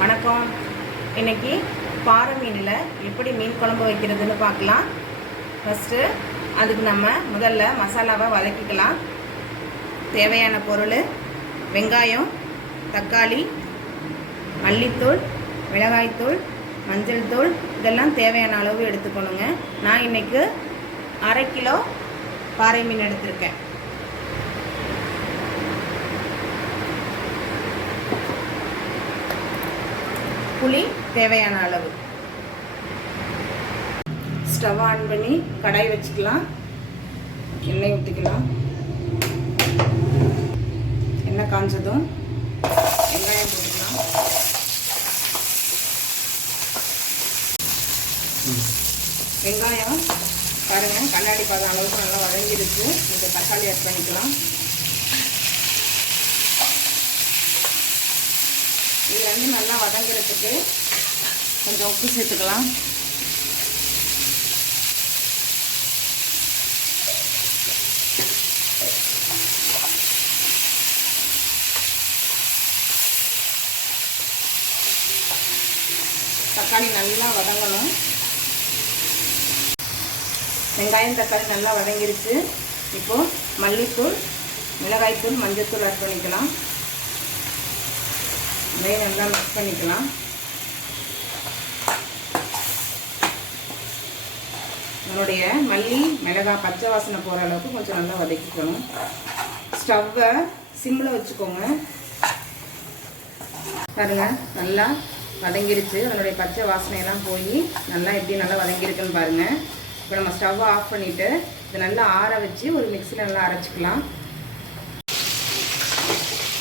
வணக்கம். இன்றைக்கி பாறை மீனில் எப்படி மீன் குழம்பு வைக்கிறதுன்னு பார்க்கலாம். ஃபஸ்ட்டு அதுக்கு நம்ம முதல்ல மசாலாவை வதக்கிக்கலாம். தேவையான பொருள் வெங்காயம், தக்காளி, மல்லித்தூள், மிளகாய்த்தூள், மஞ்சள் தூள் இதெல்லாம் தேவையான அளவு எடுத்துக்கணுங்க. நான் இன்றைக்கி 1/2 கிலோ பாறை மீன் எடுத்திருக்கேன். புளி தேவையான அளவு. ஸ்டவ் ஆன் பண்ணி கடாய் வச்சுக்கலாம். எண்ணெய் ஊற்றிக்கலாம். எண்ணெய் காஞ்சதும் வெங்காயம் போட்டுக்கலாம். வெங்காயம் பாருங்கள், கண்ணாடி பாதம் அளவுக்கு நல்லா வதங்கிடுச்சு. இந்த தக்காளி ஆட் பண்ணிக்கலாம். இது ரெண்டும் நல்லா வதங்கிறதுக்கு கொஞ்சம் உப்பு சேர்த்துக்கலாம். தக்காளி நல்லா வதங்கணும். வெங்காயம் தக்காளி நல்லா வதங்கிருச்சு. இப்போது மல்லித்தூள், மிளகாய்த்தூள், மஞ்சள் தூள் ஆட் பண்ணிக்கலாம். இதையும் நல்லா மிக்ஸ் பண்ணிக்கலாம். நம்மளுடைய மல்லி மிளகாய் பச்சை வாசனை போகிற அளவுக்கு கொஞ்சம் நல்லா வதக்கிக்கணும். ஸ்டவ்வை சிம்மில் வச்சுக்கோங்க. பாருங்கள், நல்லா வதங்கிருச்சு. அதனுடைய பச்சை வாசனையெல்லாம் போய் நல்லா எப்படி நல்லா வதங்கிருக்குன்னு பாருங்கள். இப்போ நம்ம ஸ்டவ்வை ஆஃப் பண்ணிவிட்டு இதை நல்லா ஆற வச்சு ஒரு மிக்ஸியில் நல்லா அரைச்சிக்கலாம்.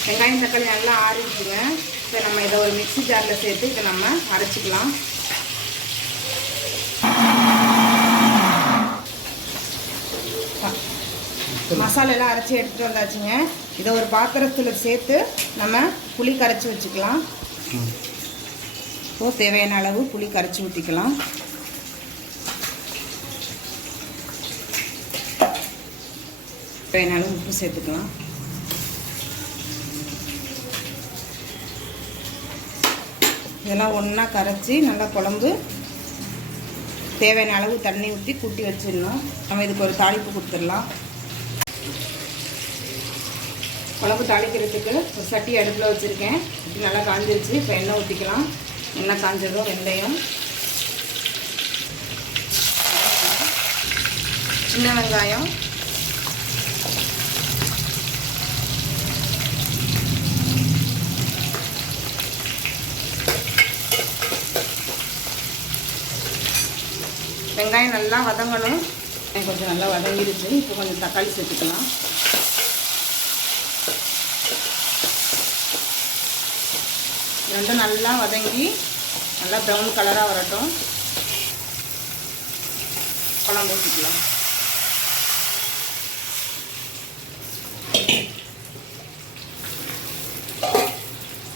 வெங்காயம் தக்காளி நல்லா ஆறிடுச்சுங்க. இப்போ நம்ம இதை ஒரு மிக்ஸி ஜாரில் சேர்த்து இதை நம்ம அரைச்சிக்கலாம். மசாலெல்லாம் அரைச்சி எடுத்துகிட்டு வந்தாச்சுங்க. இதை ஒரு பாத்திரத்தில் சேர்த்து நம்ம புளி கரைச்சி வச்சுக்கலாம். இப்போ தேவையான அளவு புளி கரைச்சி ஊற்றிக்கலாம். தேவையான அளவு உப்பு சேர்த்துக்கலாம். இதெல்லாம் ஒன்றா கரைச்சி நல்லா குழம்பு தேவையான அளவு தண்ணி ஊற்றி கூட்டி வச்சிடணும். நம்ம இதுக்கு ஒரு தாளிப்பு கொடுத்துடலாம். குழம்பு தாளிக்கிறதுக்கு ஒரு சட்டி அடுப்பில் வச்சுருக்கேன். இப்படி நல்லா காஞ்சிருச்சு. இப்போ எண்ணெய் ஊற்றிக்கலாம். எண்ணெய் காஞ்சதும் வெந்தயம், சின்ன வெங்காயம், வெங்காயம் நல்லா வதங்கணும். கொஞ்சம் நல்லா வதங்கிடுச்சு. இப்போ கொஞ்சம் தக்காளி சேர்த்துக்கலாம். ரெண்டும் நல்லா வதங்கி நல்லா ப்ரௌன் கலராக வரட்டும். குழம்பு ஊற்றிக்கலாம்.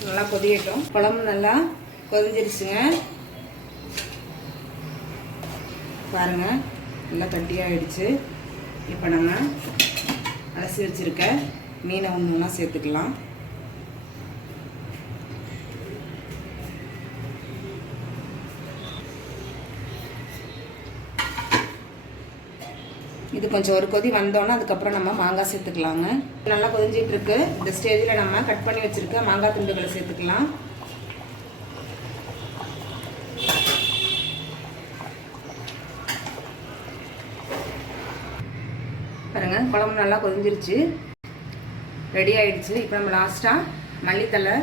நல்லா கொதியட்டும். குழம்பு நல்லா கொதிஞ்சிருச்சுங்க. பாருங்கள், நல்லா கட்டியாகிடுச்சு. இப்போ நம்ம அலசி வச்சுருக்க மீனை ஒன்று ஒன்றா சேர்த்துக்கலாம். இது கொஞ்சம் ஒரு கொதி வந்தோன்னா அதுக்கப்புறம் நம்ம மாங்காய் சேர்த்துக்கலாங்க. நல்லா கொதிஞ்சிட்ருக்கு. இந்த ஸ்டேஜில் நம்ம கட் பண்ணி வச்சுருக்க மாங்காய் துண்டுகளை சேர்த்துக்கலாம். பாருங்கள், குழம்பு நல்லா கொதிஞ்சிருச்சு. ரெடி ஆகிடுச்சு. இப்போ நம்ம லாஸ்ட்டாக மல்லித்தலை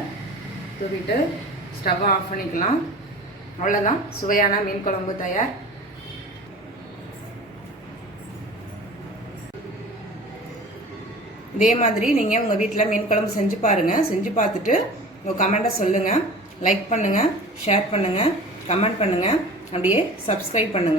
தூக்கிட்டு ஸ்டவ்வை ஆஃப் பண்ணிக்கலாம். அவ்வளோதான், சுவையான மீன் குழம்பு தயார். இதே மாதிரி நீங்கள் உங்கள் வீட்டில் மீன் குழம்பு செஞ்சு பாருங்கள். செஞ்சு பார்த்துட்டு உங்கள் கமெண்ட்டை சொல்லுங்கள். லைக் பண்ணுங்கள், ஷேர் பண்ணுங்கள், கமெண்ட் பண்ணுங்கள், அப்படியே சப்ஸ்கிரைப் பண்ணுங்கள்.